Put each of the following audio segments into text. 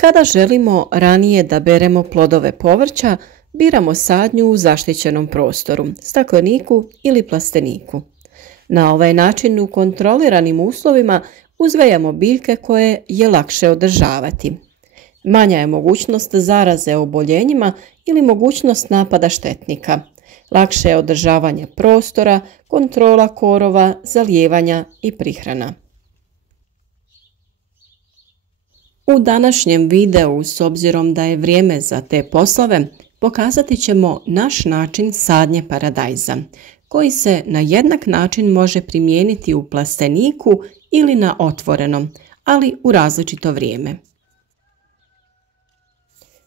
Kada želimo ranije da beremo plodove povrća, biramo sadnju u zaštićenom prostoru, stakleniku ili plasteniku. Na ovaj način u kontroliranim uslovima uzgajamo biljke koje je lakše održavati. Manja je mogućnost zaraze oboljenjima ili mogućnost napada štetnika. Lakše je održavanje prostora, kontrola korova, zalijevanja i prihrana. U današnjem videu, s obzirom da je vrijeme za te poslove, pokazati ćemo naš način sadnje paradajza, koji se na jednak način može primijeniti u plasteniku ili na otvorenom, ali u različito vrijeme.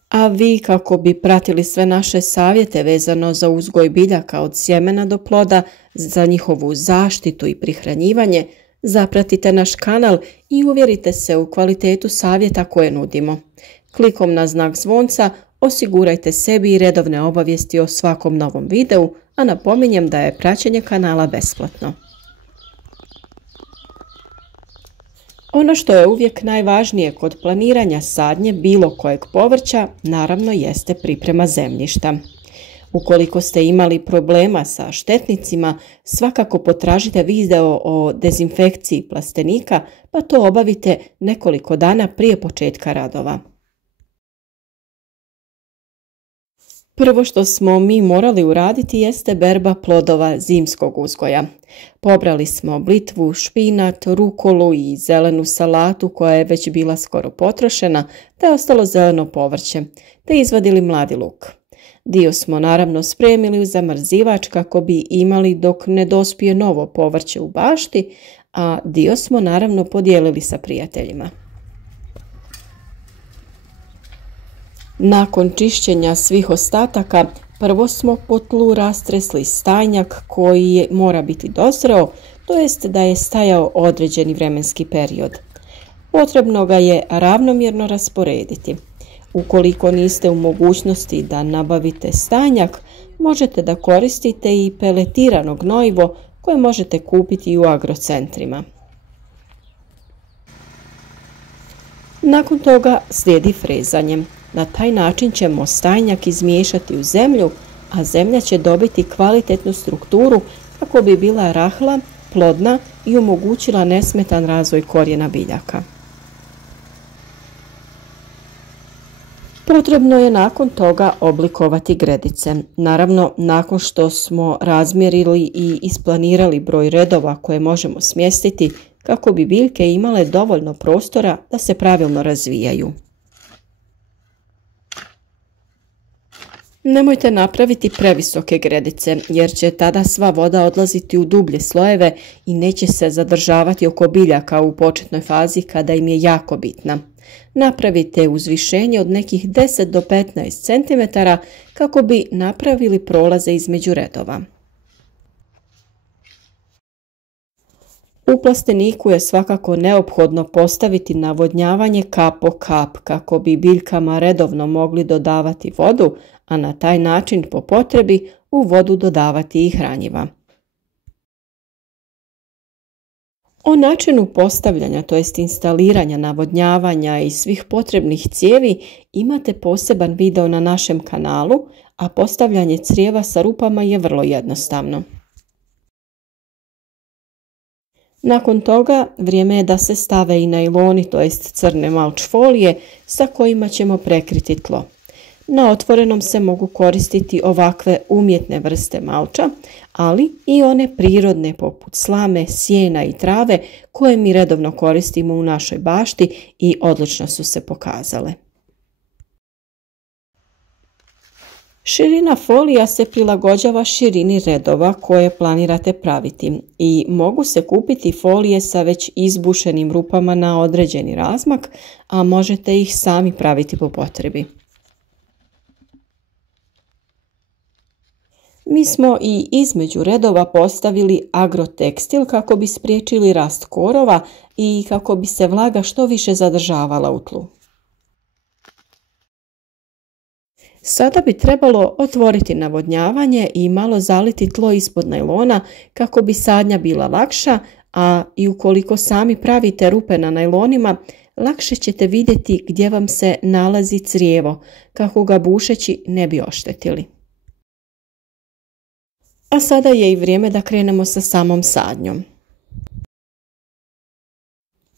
A vi, kako bi pratili sve naše savjete vezano za uzgoj biljaka od sjemena do ploda, za njihovu zaštitu i prihranjivanje, zapratite naš kanal i uvjerite se u kvalitetu savjeta koje nudimo. Klikom na znak zvonca osigurajte sebi i redovne obavijesti o svakom novom videu, a napominjem da je praćenje kanala besplatno. Ono što je uvijek najvažnije kod planiranja sadnje bilo kojeg povrća, naravno jeste priprema zemljišta. Ukoliko ste imali problema sa štetnicima, svakako potražite video o dezinfekciji plastenika, pa to obavite nekoliko dana prije početka radova. Prvo što smo mi morali uraditi jeste berba plodova zimskog uzgoja. Pobrali smo blitvu, špinat, rukolu i zelenu salatu koja je već bila skoro potrošena, te ostalo zeleno povrće, te izvadili mladi luk. Dio smo naravno spremili u zamrzivač kako bi imali dok ne dospije novo povrće u bašti, a dio smo naravno podijelili sa prijateljima. Nakon čišćenja svih ostataka, prvo smo po tlu rastresli stajnjak koji mora biti dozreo, to jest da je stajao određeni vremenski period. Potrebno ga je ravnomjerno rasporediti. Ukoliko niste u mogućnosti da nabavite stajnjak, možete da koristite i peletirano gnojivo koje možete kupiti u agrocentrima. Nakon toga slijedi frezanje. Na taj način ćemo stajnjak izmiješati u zemlju, a zemlja će dobiti kvalitetnu strukturu kako bi bila rahla, plodna i omogućila nesmetan razvoj korijena biljaka. Potrebno je nakon toga oblikovati gredice. Naravno, nakon što smo razmjerili i isplanirali broj redova koje možemo smjestiti kako bi biljke imale dovoljno prostora da se pravilno razvijaju. Nemojte napraviti previsoke gredice jer će tada sva voda odlaziti u dublje slojeve i neće se zadržavati oko biljaka u početnoj fazi kada im je jako bitna. Napravite uzvišenje od nekih 10 do 15 cm kako bi napravili prolaze između redova. U plasteniku je svakako neophodno postaviti navodnjavanje kap po kap kako bi biljkama redovno mogli dodavati vodu, a na taj način po potrebi u vodu dodavati i hranjiva. O načinu postavljanja, to jest instaliranja navodnjavanja i svih potrebnih cijevi imate poseban video na našem kanalu, a postavljanje crijeva sa rupama je vrlo jednostavno. Nakon toga vrijeme je da se stave i najloni, to jest crne malč folije sa kojima ćemo prekriti tlo. Na otvorenom se mogu koristiti ovakve umjetne vrste malča, ali i one prirodne poput slame, sjena i trave koje mi redovno koristimo u našoj bašti i odlično su se pokazale. Širina folija se prilagođava širini redova koje planirate praviti i mogu se kupiti folije sa već izbušenim rupama na određeni razmak, a možete ih sami praviti po potrebi. Mi smo i između redova postavili agrotekstil kako bi spriječili rast korova i kako bi se vlaga što više zadržavala u tlu. Sada bi trebalo otvoriti navodnjavanje i malo zaliti tlo ispod najlona kako bi sadnja bila lakša, a i ukoliko sami pravite rupe na najlonima, lakše ćete vidjeti gdje vam se nalazi crijevo, kako ga bušeći ne bi oštetili. A sada je i vrijeme da krenemo sa samom sadnjom.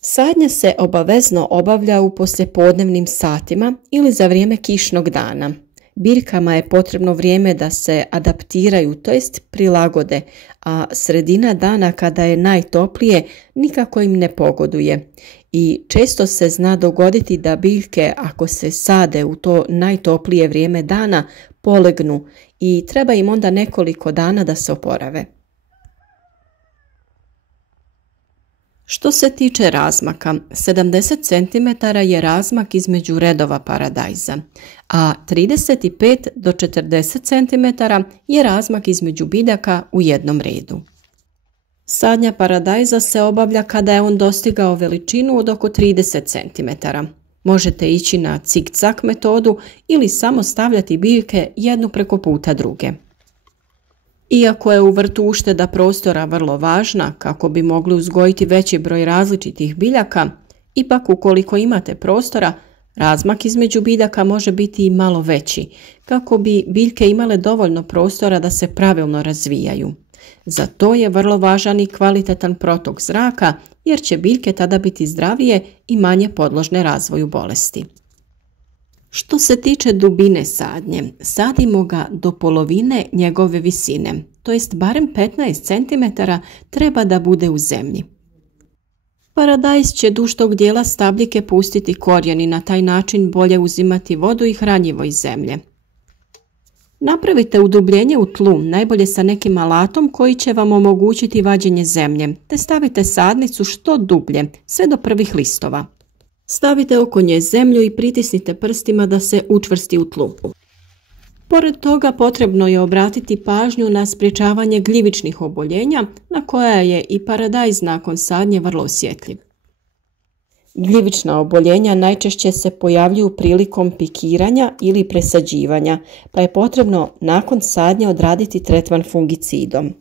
Sadnja se obavezno obavlja u poslijepodnevnim satima ili za vrijeme kišnog dana. Biljkama je potrebno vrijeme da se adaptiraju, to jest prilagode, a sredina dana kada je najtoplije nikako im ne pogoduje. I često se zna dogoditi da biljke, ako se sade u to najtoplije vrijeme dana, polegnu i treba im onda nekoliko dana da se oporave. Što se tiče razmaka, 70 cm je razmak između redova paradajza, a 35 do 40 cm je razmak između biljaka u jednom redu. Sadnja paradajza se obavlja kada je on dostigao veličinu od oko 30 cm. Možete ići na cik-cak metodu ili samo stavljati biljke jednu preko puta druge. Iako je u vrtu ušteda prostora vrlo važna kako bi mogli uzgojiti veći broj različitih biljaka, ipak ukoliko imate prostora, razmak između biljaka može biti i malo veći kako bi biljke imale dovoljno prostora da se pravilno razvijaju. Za to je vrlo važan i kvalitetan protok zraka jer će biljke tada biti zdravije i manje podložne razvoju bolesti. Što se tiče dubine sadnje, sadimo ga do polovine njegove visine, to jest barem 15 cm treba da bude u zemlji. Paradajz će duž tog dijela stabljike pustiti korijen i na taj način bolje uzimati vodu i hranjivo iz zemlje. Napravite udubljenje u tlu, najbolje sa nekim alatom koji će vam omogućiti vađenje zemlje, te stavite sadnicu što dublje, sve do prvih listova. Stavite oko nje zemlju i pritisnite prstima da se učvrsti u tlu. Pored toga potrebno je obratiti pažnju na sprječavanje gljivičnih oboljenja na koja je i paradajz nakon sadnje vrlo osjetljiv. Gljivična oboljenja najčešće se pojavljuju prilikom pikiranja ili presađivanja, pa je potrebno nakon sadnje odraditi tretman fungicidom.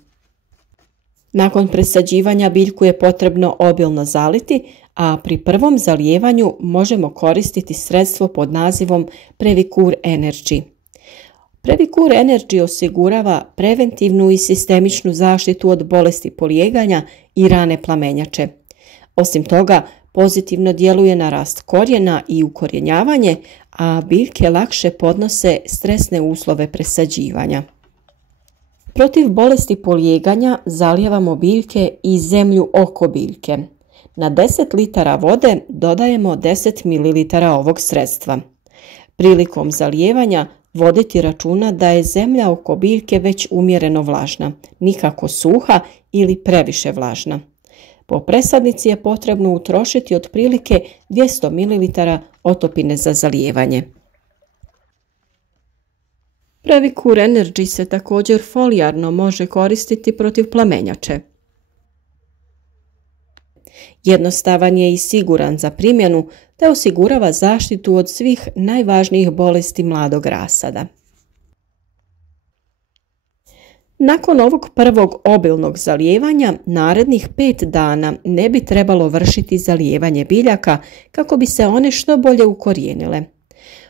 Nakon presađivanja biljku je potrebno obilno zaliti, a pri prvom zalijevanju možemo koristiti sredstvo pod nazivom Previcur Energy. Previcur Energy osigurava preventivnu i sistemičnu zaštitu od bolesti polijeganja i rane plamenjače. Osim toga, pozitivno djeluje na rast korijena i ukorjenjavanje, a biljke lakše podnose stresne uslove presađivanja. Protiv bolesti polijeganja zalijevamo biljke i zemlju oko biljke. Na 10 litara vode dodajemo 10 ml ovog sredstva. Prilikom zalijevanja voditi računa da je zemlja oko biljke već umjereno vlažna, nikako suha ili previše vlažna. Po presadnici je potrebno utrošiti otprilike 200 ml otopine za zalijevanje. Previcur Energy se također folijarno može koristiti protiv plamenjače. Jednostavan je i siguran za primjenu te osigurava zaštitu od svih najvažnijih bolesti mladog rasada. Nakon ovog prvog obilnog zalijevanja, narednih 5 dana ne bi trebalo vršiti zalijevanje biljaka kako bi se one što bolje ukorijenile.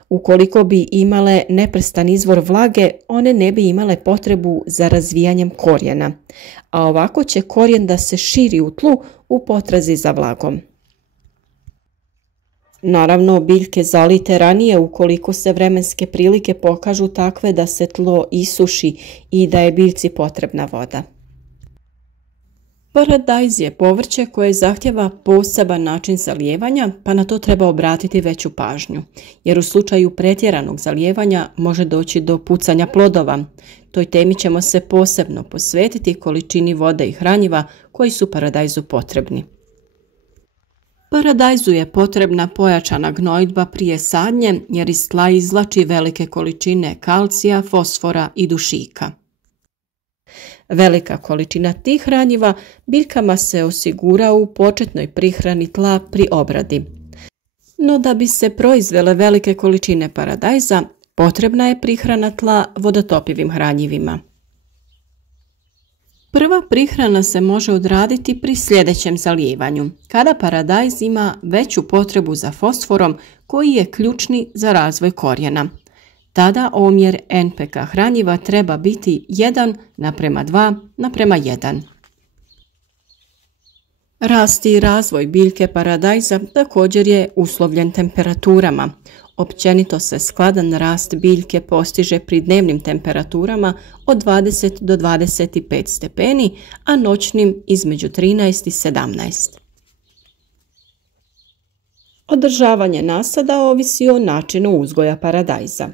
Ukoliko bi imale neprestan izvor vlage, one ne bi imale potrebu za razvijanjem korijena, a ovako će korijen da se širi u tlu u potrazi za vlagom. Naravno, biljke zalijte ranije ukoliko se vremenske prilike pokažu takve da se tlo isuši i da je biljci potrebna voda. Paradajz je povrće koje zahtjeva poseban način zalijevanja, pa na to treba obratiti veću pažnju, jer u slučaju pretjeranog zalijevanja može doći do pucanja plodova. Toj temi ćemo se posebno posvetiti količini vode i hranjiva koji su paradajzu potrebni. Paradajzu je potrebna pojačana gnojidba prije sadnje jer iz tla izvlači velike količine kalcija, fosfora i dušika. Velika količina tih hranjiva biljkama se osigura u početnoj prihrani tla pri obradi. No da bi se proizvele velike količine paradajza, potrebna je prihrana tla vodotopivim hranjivima. Prva prihrana se može odraditi pri sljedećem zalijevanju, kada paradajz ima veću potrebu za fosforom koji je ključni za razvoj korijena. Tada omjer NPK hranjiva treba biti 1:2:1. Rast i razvoj biljke paradajza također je uslovljen temperaturama. Općenito se skladan rast biljke postiže pri dnevnim temperaturama od 20 do 25 stepeni, a noćnim između 13 i 17. Održavanje nasada ovisi o načinu uzgoja paradajza.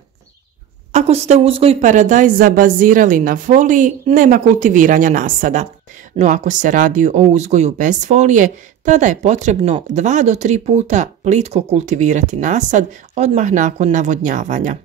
Ako ste uzgoj paradajza bazirali na foliji, nema kultiviranja nasada. No ako se radi o uzgoju bez folije, tada je potrebno 2 do 3 puta plitko kultivirati nasad odmah nakon navodnjavanja.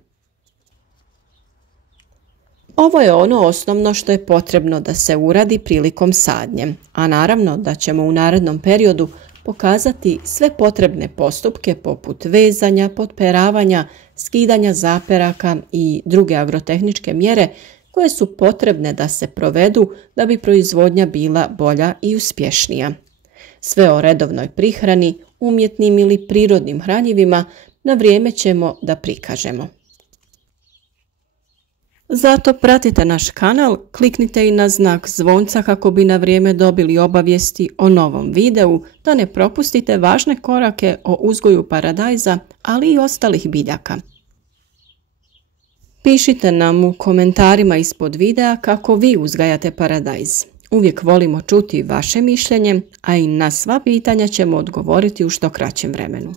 Ovo je ono osnovno što je potrebno da se uradi prilikom sadnje, a naravno da ćemo u narednom periodu pokazati sve potrebne postupke poput vezanja, potperavanja, skidanja zaperaka i druge agrotehničke mjere koje su potrebne da se provedu da bi proizvodnja bila bolja i uspješnija. Sve o redovnoj prihrani, umjetnim ili prirodnim hranjivima na vrijeme ćemo da prikažemo. Zato pratite naš kanal, kliknite i na znak zvonca kako bi na vrijeme dobili obavijesti o novom videu, da ne propustite važne korake o uzgoju paradajza, ali i ostalih biljaka. Pišite nam u komentarima ispod videa kako vi uzgajate paradajz. Uvijek volimo čuti vaše mišljenje, a i na sva pitanja ćemo odgovoriti u što kraćem vremenu.